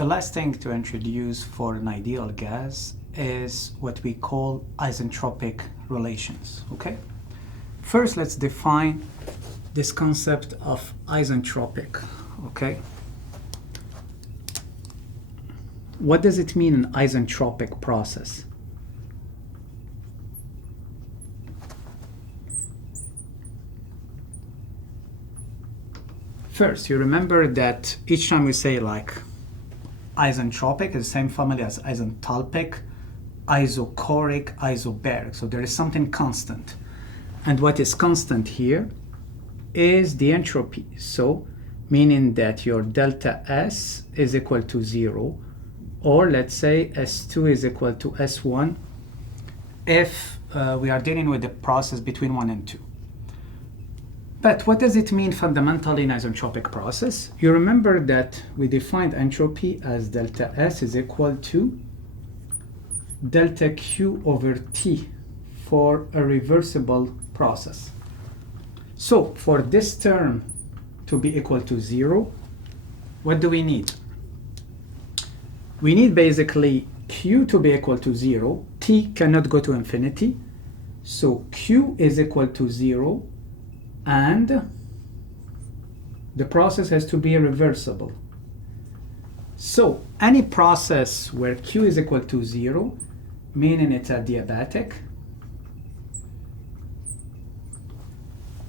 The last thing to introduce for an ideal gas is what we call isentropic relations, okay? First, let's define this concept of isentropic, okay? What does it mean, an isentropic process? First, you remember that each time we say like isentropic is the same family as isentalpic, isochoric, isobaric. So there is something constant. And what is constant here is the entropy. So meaning that your delta S is equal to 0, or let's say S2 is equal to S1 if we are dealing with the process between 1 and 2. But what does it mean fundamentally in isentropic process? You remember that we defined entropy as delta S is equal to delta Q over T for a reversible process. So for this term to be equal to 0, what do we need? We need basically Q to be equal to 0. T cannot go to infinity. So Q is equal to 0. And the process has to be reversible. So any process where Q is equal to 0, meaning it's adiabatic,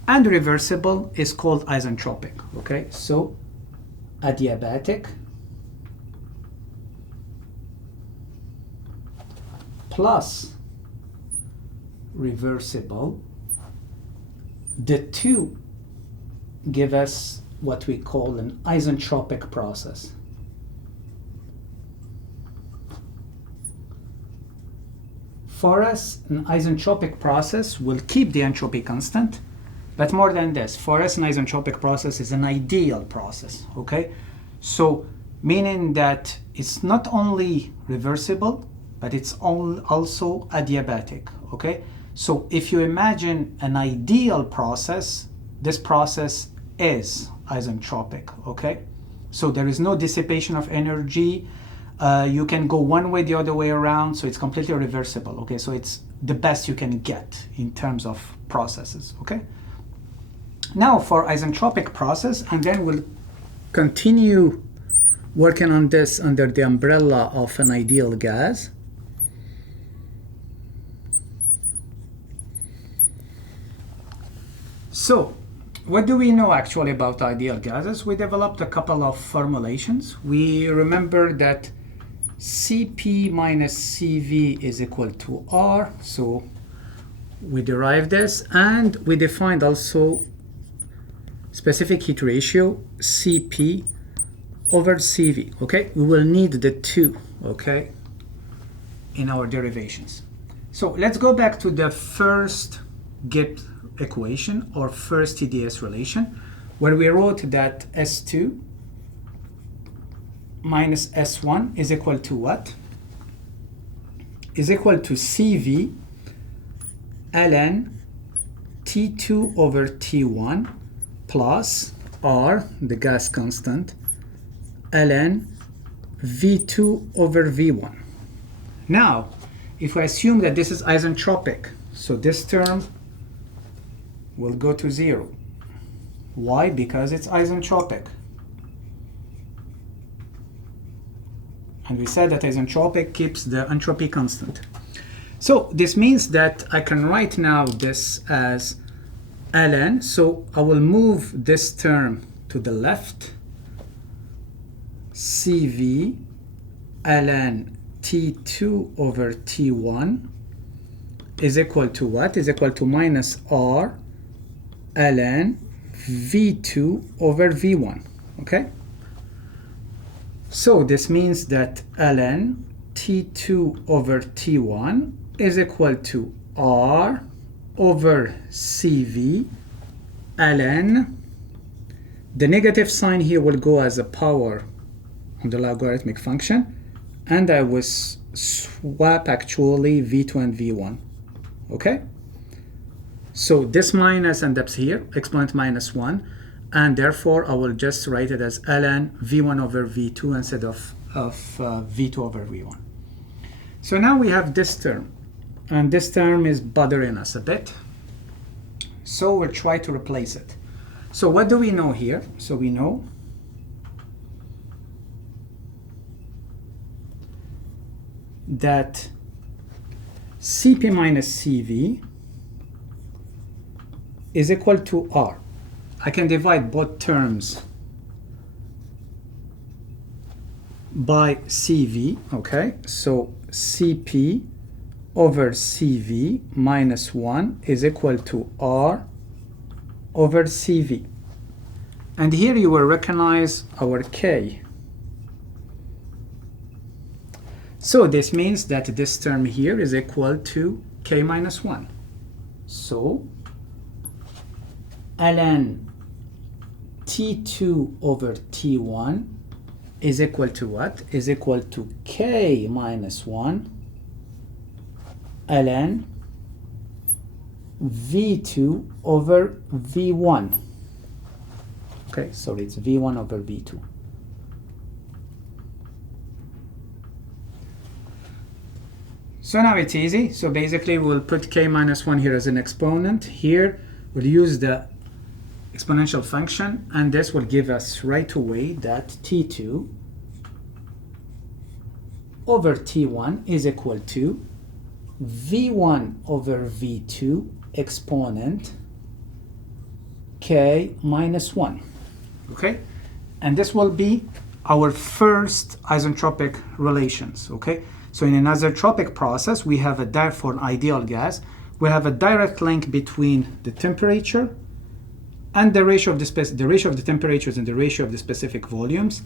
and reversible is called isentropic, okay? So adiabatic plus reversible, the two give us what we call an isentropic process. For us, an isentropic process will keep the entropy constant, but more than this, for us an isentropic process is an ideal process, okay? So meaning that it's not only reversible, but it's also adiabatic, okay? So if you imagine an ideal process, this process is isentropic, okay? So there is no dissipation of energy. You can go one way, the other way around, so it's completely reversible, okay? So it's the best you can get in terms of processes, okay? Now for isentropic process, and then we'll continue working on this under the umbrella of an ideal gas. So, what do we know actually about ideal gases? We developed a couple of formulations. We remember that Cp minus Cv is equal to R, so we derived this, and we defined also specific heat ratio Cp over Cv, okay? We will need the two, okay, in our derivations. So let's go back to the first Gibbs equation or first TDS relation, where we wrote that S2 minus S1 is equal to what? Is equal to Cv ln T2 over T1 plus R, the gas constant, ln V2 over V1. Now, if we assume that this is isentropic, so this term will go to 0. Why? Because it's isentropic. And we said that isentropic keeps the entropy constant. So this means that I can write now this as ln. So I will move this term to the left. Cv ln T2 over T1 is equal to what? Is equal to minus R ln V2 over V1, okay? So this means that ln T2 over T1 is equal to R over Cv ln, the negative sign here will go as a power on the logarithmic function, and I will swap actually V2 and V1, okay? So this minus ends up here, exponent minus 1, and therefore I will just write it as ln V1 over V2 instead of of V2 over V1. So now we have this term, and this term is bothering us a bit. So we'll try to replace it. So what do we know here? So we know that Cp minus Cv is equal to R. I can divide both terms by Cv, okay? So Cp over Cv minus 1 is equal to R over Cv. And here you will recognize our K. So this means that this term here is equal to K minus 1. So ln T2 over T1 is equal to what? Is equal to K minus 1 ln V2 over V1. Okay, so it's V1 over V2. So now it's easy. So basically we'll put K minus 1 here as an exponent. Here we'll use the exponential function, and this will give us right away that T2 over T1 is equal to V1 over V2 exponent K minus 1. Okay? And this will be our first isentropic relations. Okay? So in an isentropic process, we have for an ideal gas, we have a direct link between the temperature and the ratio of the temperatures and the ratio of the specific volumes,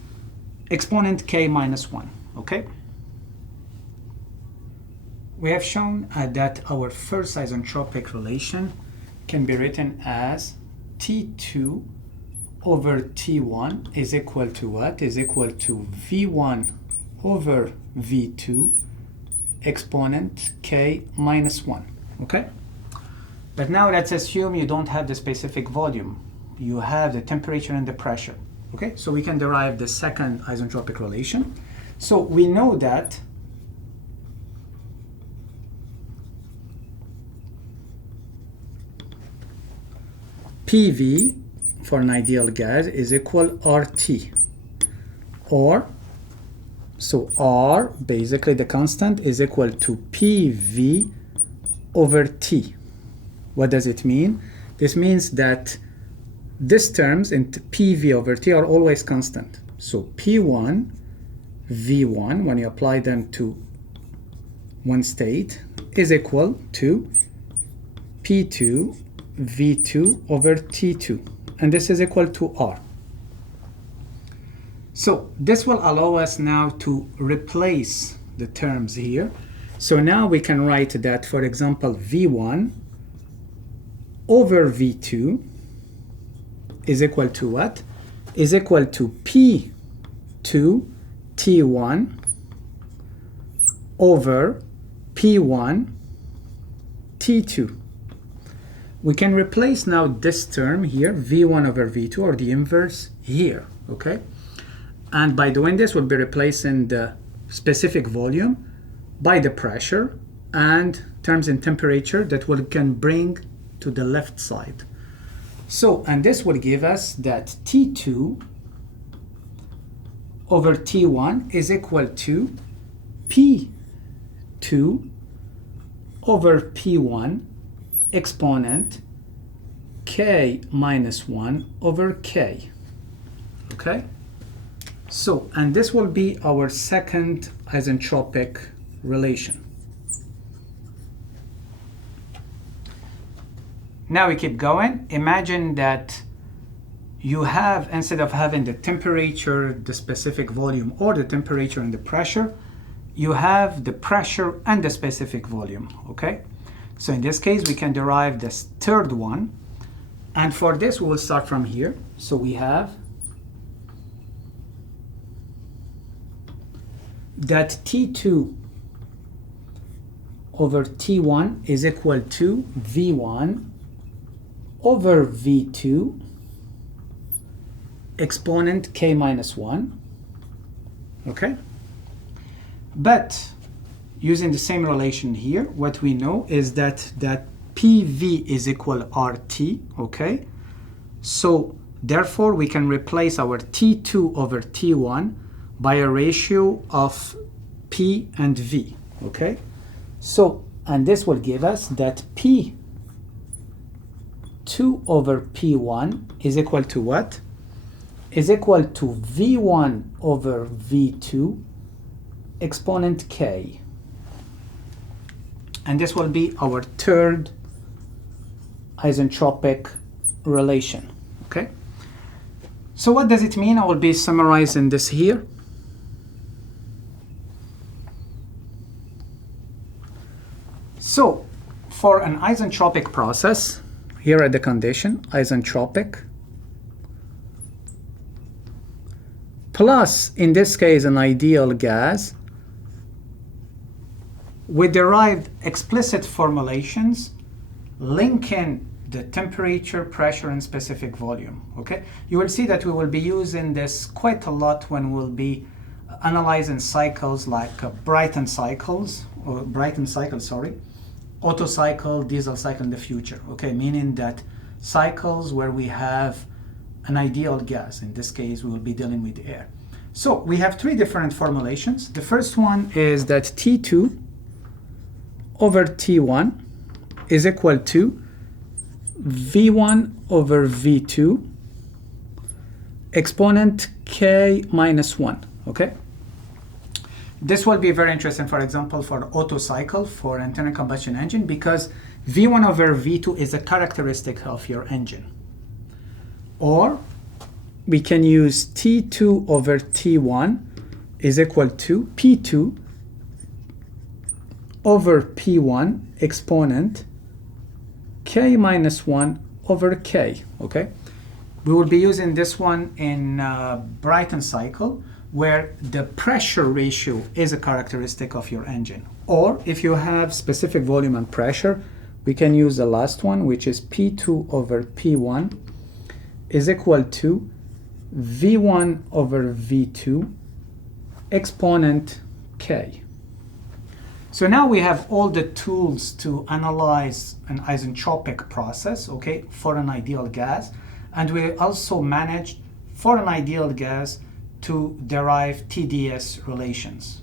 exponent K minus 1. Okay? We have shown that our first isentropic relation can be written as T2 over T1 is equal to what? Is equal to V1 over V2 exponent K minus 1. Okay? But now let's assume you don't have the specific volume. You have the temperature and the pressure. Okay? So we can derive the second isentropic relation. So we know that PV for an ideal gas is equal RT, or so R, basically the constant, is equal to PV over T. What does it mean? This means that these terms in PV over T are always constant. So P1, V1, when you apply them to one state, is equal to P2, V2 over T2. And this is equal to R. So this will allow us now to replace the terms here. So now we can write that, for example, V1 over V2 is equal to what? Is equal to P2 T1 over P1 T2. We can replace now this term here, V1 over V2, or the inverse here, okay? And by doing this, we'll be replacing the specific volume by the pressure and terms in temperature that we can bring to the left side. So, and this will give us that T2 over T1 is equal to P2 over P1 exponent K minus 1 over K. Okay? So, and this will be our second isentropic relation. Now we keep going. Imagine that you have, instead of having the temperature, the specific volume, or the temperature and the pressure, you have the pressure and the specific volume, okay? So in this case, we can derive this third one. And for this, we will start from here. So we have that T2 over T1 is equal to V1 over V2 exponent K minus 1. Okay? But using the same relation here, what we know is that PV is equal RT, okay? So therefore, we can replace our T2 over T1 by a ratio of P and V, okay? So, and this will give us that P2 over P1 is equal to what? Is equal to V1 over V2 exponent K. And this will be our third isentropic relation, okay? So what does it mean? I will be summarizing this here. So for an isentropic process, here are the condition, isentropic, plus, in this case, an ideal gas, we derived explicit formulations linking the temperature, pressure, and specific volume, okay? You will see that we will be using this quite a lot when we'll be analyzing cycles like Brayton cycle, Otto cycle, diesel cycle in the future, okay? Meaning that cycles where we have an ideal gas. In this case, we will be dealing with air. So we have three different formulations. The first one is that T2 over T1 is equal to V1 over V2 exponent K minus 1, okay? This will be very interesting, for example, for Otto cycle, for internal combustion engine, because V1 over V2 is a characteristic of your engine. Or we can use T2 over T1 is equal to P2 over P1 exponent K minus 1 over K, okay? We will be using this one in Brayton cycle, where the pressure ratio is a characteristic of your engine. Or if you have specific volume and pressure, we can use the last one, which is P2 over P1 is equal to V1 over V2 exponent K. So now we have all the tools to analyze an isentropic process, okay, for an ideal gas. And we also managed, for an ideal gas, to derive TDS relations.